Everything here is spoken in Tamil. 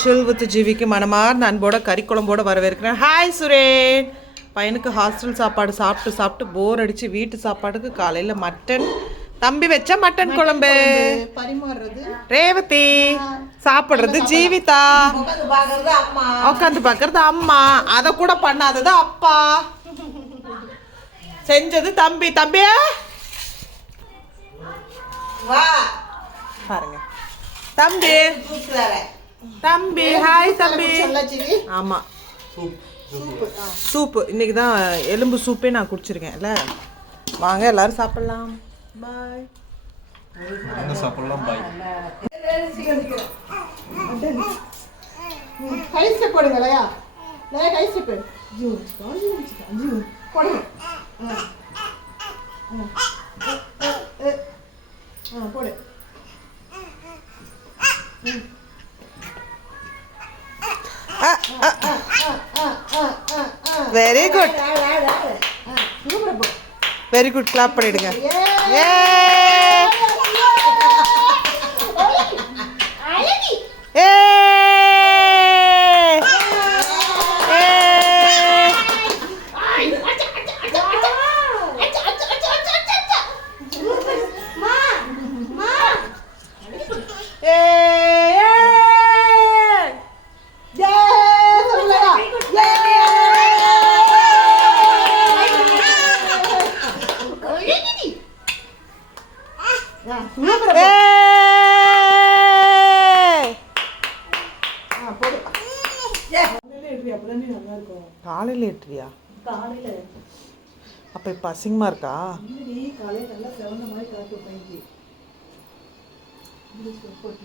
சில் வித் ஜீவிக்கு மனமார்ந்த அன்போட கறிக்குழம்போடு வரவேற்கிறேன். ஹாய் சுரேன். பையனுக்கு ஹாஸ்டல் சாப்பாடு சாப்பிட்டு சாப்பிட்டு போர் அடித்து வீட்டு சாப்பாடுக்கு காலையில் மட்டன் தம்பி வச்ச மட்டன் குழம்பு பரிமாறுறது ரேவதி, சாப்பிட்றது ஜீவிதா, உட்காந்து பார்க்கறது அம்மா, அதை கூட பண்ணாதது அப்பா, செஞ்சது தம்பி. தம்பியா பாருங்க தம்பி. தம்பி ஹாய் தம்பி. ஆமாம் சூப்பு இன்னைக்கு தான் எலும்பு சூப்பே நான் குடிச்சிருக்கேன் இல்லை. வாங்க எல்லாரும் சாப்பிட்லாம். பாய். சாப்பிடலாம். பாய். கை ஸ்டெப் போடுங்களையா. கை ஸ்டெப் போடு. Very good, very good. Clap பண்ணிடுங்க. காலையில் ஏற்றியா? அப்போ இப்போ அசிங்கமாக இருக்கா? காலையில் நல்லா செவந்த மாதிரி காட்டு பைக்கி போட்டு